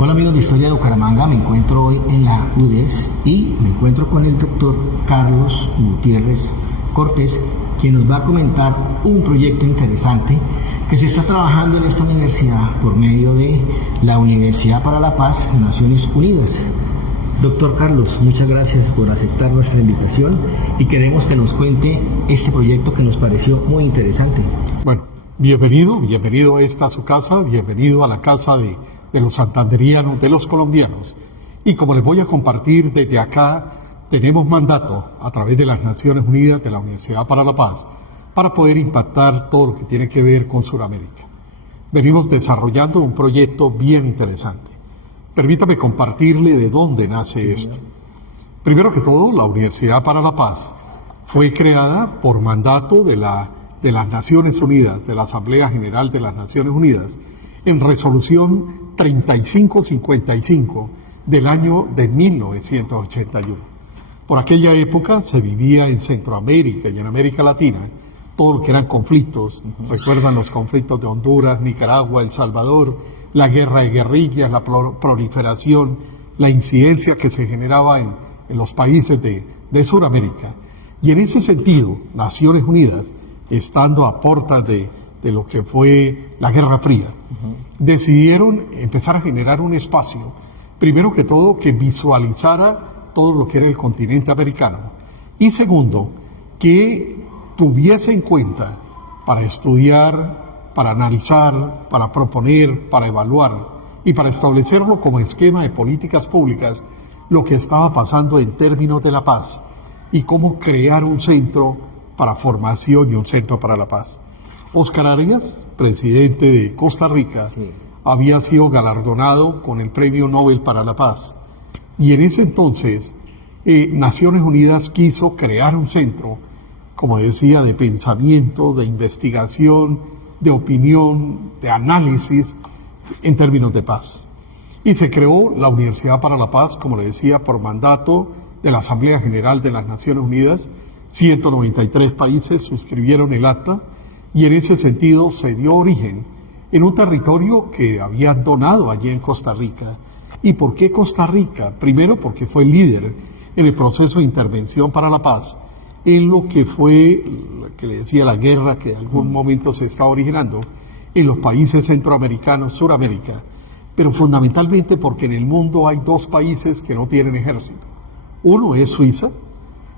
Hola amigos de Historia de Bucaramanga, me encuentro hoy en la UDES y me encuentro con el doctor Carlos Gutiérrez Cortés, quien nos va a comentar un proyecto interesante que se está trabajando en esta universidad por medio de la Universidad para la Paz, Naciones Unidas. Doctor Carlos, muchas gracias por aceptar nuestra invitación y queremos que nos cuente este proyecto que nos pareció muy interesante. Bueno, bienvenido a esta su casa, bienvenido a la casa de los santanderianos, de los colombianos. Y como les voy a compartir desde acá, tenemos mandato a través de las Naciones Unidas, de la Universidad para la Paz, para poder impactar todo lo que tiene que ver con Sudamérica. Venimos desarrollando un proyecto bien interesante. Permítame compartirle de dónde nace esto. Primero que todo, la Universidad para la Paz fue creada por mandato de las Naciones Unidas, de la Asamblea General de las Naciones Unidas, en resolución 3555 del año de 1981. Por aquella época se vivía en Centroamérica y en América Latina todo lo que eran conflictos. Recuerdan los conflictos de Honduras, Nicaragua, El Salvador, la guerra de guerrillas, la proliferación, la incidencia que se generaba en los países de Sudamérica. Y en ese sentido, Naciones Unidas, estando a puertas de lo que fue la Guerra Fría, decidieron empezar a generar un espacio, primero que todo, que visualizara todo lo que era el continente americano, y segundo, que tuviese en cuenta para estudiar, para analizar, para proponer, para evaluar y para establecerlo como esquema de políticas públicas, lo que estaba pasando en términos de la paz y cómo crear un centro para formación y un centro para la paz. Óscar Arias, presidente de Costa Rica, había sido galardonado con el Premio Nobel para la Paz. Y en ese entonces, Naciones Unidas quiso crear un centro, como decía, de pensamiento, de investigación, de opinión, de análisis en términos de paz. Y se creó la Universidad para la Paz, como le decía, por mandato de la Asamblea General de las Naciones Unidas. 193 países suscribieron el acta y en ese sentido se dio origen en un territorio que habían donado allí en Costa Rica. ¿Y por qué Costa Rica? Primero porque fue líder en el proceso de intervención para la paz, en lo que fue, que le decía, la guerra que en algún momento se estaba originando en los países centroamericanos, Suramérica, pero fundamentalmente porque en el mundo hay dos países que no tienen ejército. Uno es Suiza,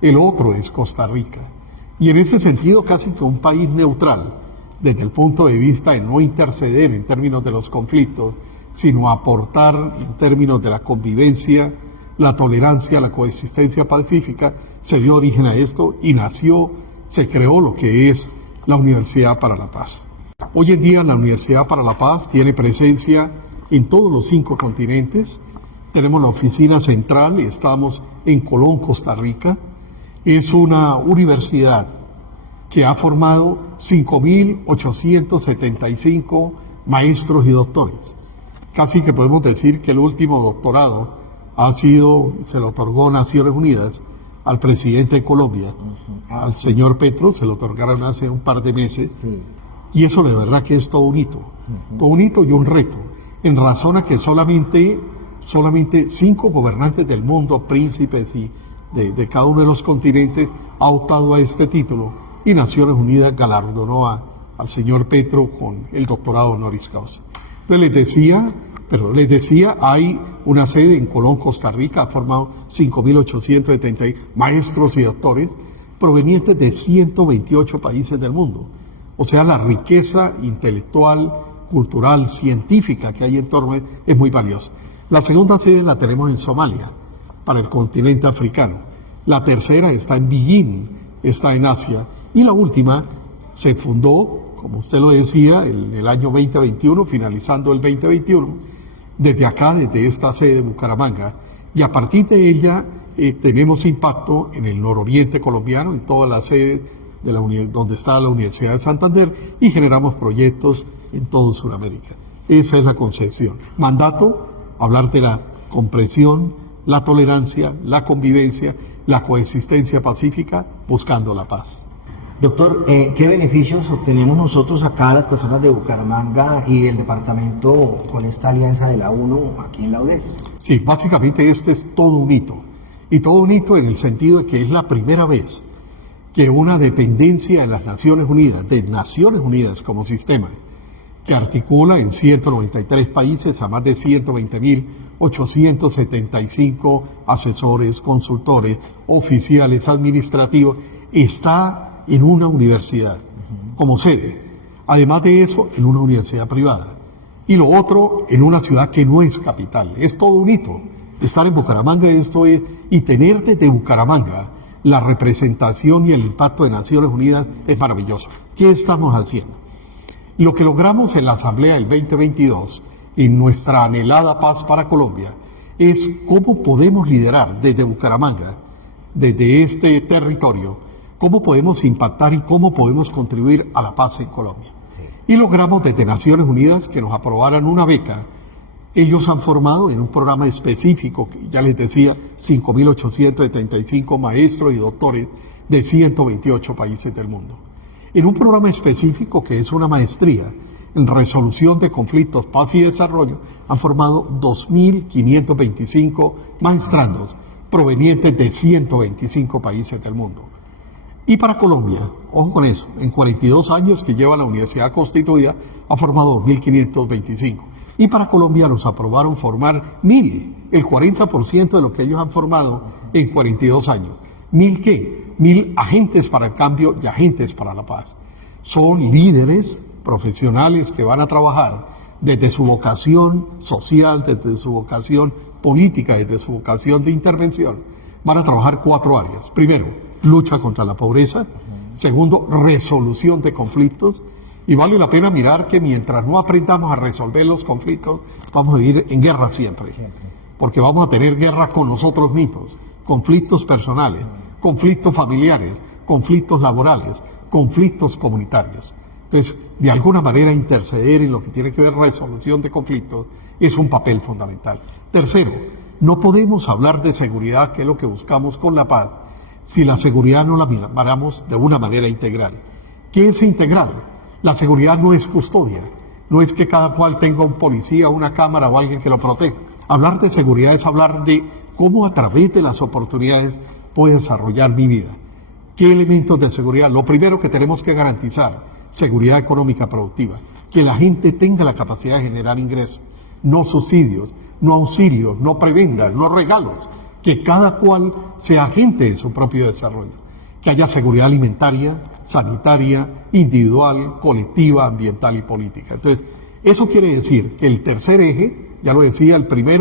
el otro es Costa Rica. Y en ese sentido casi que un país neutral, desde el punto de vista de no interceder en términos de los conflictos, sino aportar en términos de la convivencia, la tolerancia, la coexistencia pacífica, se dio origen a esto y se creó lo que es la Universidad para la Paz. Hoy en día la Universidad para la Paz tiene presencia en todos los 5 continentes. Tenemos la oficina central y estamos en Colón, Costa Rica. Es una universidad que ha formado 5.875 maestros y doctores. Casi que podemos decir que el último doctorado se lo otorgó Naciones Unidas al presidente de Colombia, al señor Petro, se lo otorgaron hace un par de meses. Sí. Y eso de verdad que es todo un hito y un reto, en razón a que solamente 5 gobernantes del mundo, príncipes y de cada uno de los continentes, ha optado a este título y Naciones Unidas galardonó al señor Petro con el doctorado honoris causa. Entonces les decía, hay una sede en Colón, Costa Rica, ha formado 5.870 maestros y doctores provenientes de 128 países del mundo. O sea, la riqueza intelectual, cultural, científica que hay en torno es muy valiosa. La segunda sede la tenemos en Somalia, para el continente africano. La tercera está en Beijing, está en Asia. Y la última se fundó, como usted lo decía, en el año 2021, finalizando el 2021, desde acá, desde esta sede de Bucaramanga. Y a partir de ella tenemos impacto en el nororiente colombiano, en toda la sede donde está la Universidad de Santander, y generamos proyectos en todo Sudamérica. Esa es la concepción. Mandato, hablar de la comprensión, la tolerancia, la convivencia, la coexistencia pacífica, buscando la paz. Doctor, ¿qué beneficios obtenemos nosotros acá, las personas de Bucaramanga y el departamento, con esta alianza de la ONU aquí en la UDES? Sí, básicamente este es todo un hito. Y todo un hito en el sentido de que es la primera vez que una dependencia de las Naciones Unidas como sistema, que articula en 193 países a más de 120.875 asesores, consultores, oficiales, administrativos, está en una universidad como sede. Además de eso, en una universidad privada. Y lo otro, en una ciudad que no es capital. Es todo un hito. Estar en Bucaramanga y tener desde Bucaramanga la representación y el impacto de Naciones Unidas es maravilloso. ¿Qué estamos haciendo? Lo que logramos en la Asamblea del 2022, en nuestra anhelada paz para Colombia, es cómo podemos liderar desde Bucaramanga, desde este territorio, cómo podemos impactar y cómo podemos contribuir a la paz en Colombia. Sí. Y logramos desde Naciones Unidas que nos aprobaran una beca. Ellos han formado en un programa específico, ya les decía, 5.875 maestros y doctores de 128 países del mundo. En un programa específico que es una maestría en resolución de conflictos, paz y desarrollo, han formado 2.525 maestrandos provenientes de 125 países del mundo. Y para Colombia, ojo con eso, en 42 años que lleva la universidad constituida, ha formado 2.525. Y para Colombia nos aprobaron formar 1.000, el 40% de lo que ellos han formado en 42 años. ¿1.000 qué? 1.000 agentes para el cambio y agentes para la paz. Son líderes profesionales que van a trabajar desde su vocación social, desde su vocación política, desde su vocación de intervención. Van a trabajar 4 áreas. Primero, lucha contra la pobreza. Segundo, resolución de conflictos. Y vale la pena mirar que mientras no aprendamos a resolver los conflictos, vamos a vivir en guerra siempre. Porque vamos a tener guerra con nosotros mismos, conflictos personales, conflictos familiares, conflictos laborales, conflictos comunitarios. Entonces, de alguna manera, interceder en lo que tiene que ver resolución de conflictos es un papel fundamental. Tercero, no podemos hablar de seguridad, que es lo que buscamos con la paz, si la seguridad no la miramos de una manera integral. ¿Qué es integral? La seguridad no es custodia, no es que cada cual tenga un policía, una cámara o alguien que lo proteja. Hablar de seguridad es hablar de cómo a través de las oportunidades puedo desarrollar mi vida. ¿Qué elementos de seguridad? Lo primero que tenemos que garantizar, seguridad económica productiva, que la gente tenga la capacidad de generar ingresos, no subsidios, no auxilios, no prebendas, no regalos, que cada cual sea agente de su propio desarrollo, que haya seguridad alimentaria, sanitaria, individual, colectiva, ambiental y política. Entonces, eso quiere decir que el tercer eje, ya lo decía, el primer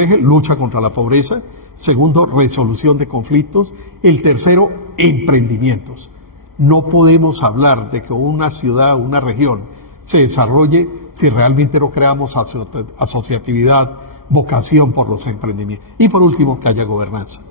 eje, lucha contra la pobreza. Segundo, resolución de conflictos. El tercero, emprendimientos. No podemos hablar de que una ciudad, una región se desarrolle si realmente no creamos asociatividad, vocación por los emprendimientos. Y por último, que haya gobernanza.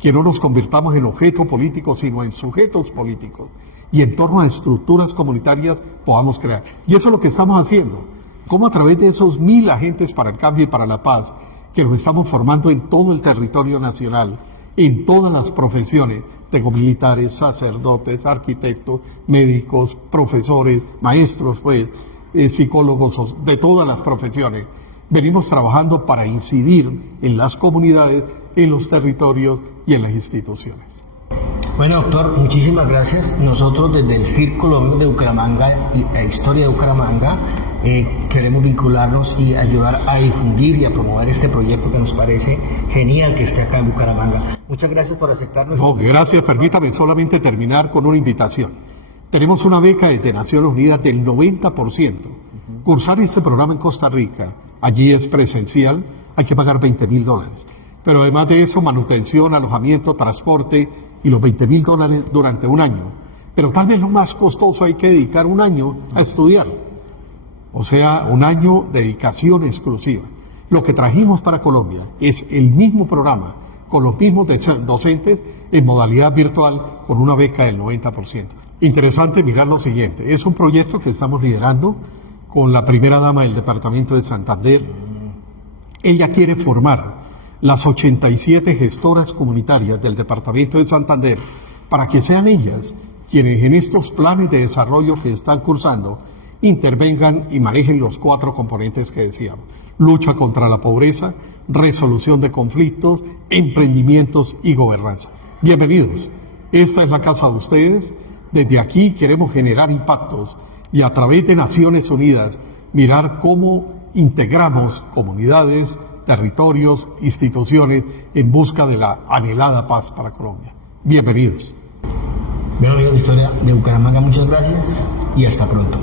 Que no nos convirtamos en objetos políticos, sino en sujetos políticos. Y en torno a estructuras comunitarias podamos crear. Y eso es lo que estamos haciendo. Cómo a través de esos 1.000 agentes para el cambio y para la paz, que los estamos formando en todo el territorio nacional, en todas las profesiones, tengo militares, sacerdotes, arquitectos, médicos, profesores, maestros, psicólogos, de todas las profesiones. Venimos trabajando para incidir en las comunidades, en los territorios y en las instituciones. Bueno, doctor, muchísimas gracias. Nosotros desde el Círculo de Bucaramanga e Historia de Bucaramanga queremos vincularnos y ayudar a difundir y a promover este proyecto que nos parece genial que esté acá en Bucaramanga. Muchas gracias por aceptarnos. No, gracias. Permítame solamente terminar con una invitación. Tenemos una beca desde Naciones Unidas del 90%. Cursar este programa en Costa Rica, allí es presencial, hay que pagar $20.000. Pero además de eso, manutención, alojamiento, transporte y los $20.000 durante un año. Pero tal vez lo más costoso, hay que dedicar un año a estudiar. O sea, un año de dedicación exclusiva. Lo que trajimos para Colombia es el mismo programa, con los mismos docentes en modalidad virtual, con una beca del 90%. Interesante mirar lo siguiente. Es un proyecto que estamos liderando con la primera dama del departamento de Santander. Ella quiere formar las 87 gestoras comunitarias del departamento de Santander para que sean ellas quienes en estos planes de desarrollo que están cursando intervengan y manejen los 4 componentes que decíamos: lucha contra la pobreza, resolución de conflictos, emprendimientos y gobernanza. Bienvenidos. Esta es la casa de ustedes. Desde aquí queremos generar impactos y a través de Naciones Unidas mirar cómo integramos comunidades, territorios, instituciones en busca de la anhelada paz para Colombia. Bienvenidos. Bueno, amigos de Historia de Bucaramanga, muchas gracias y hasta pronto.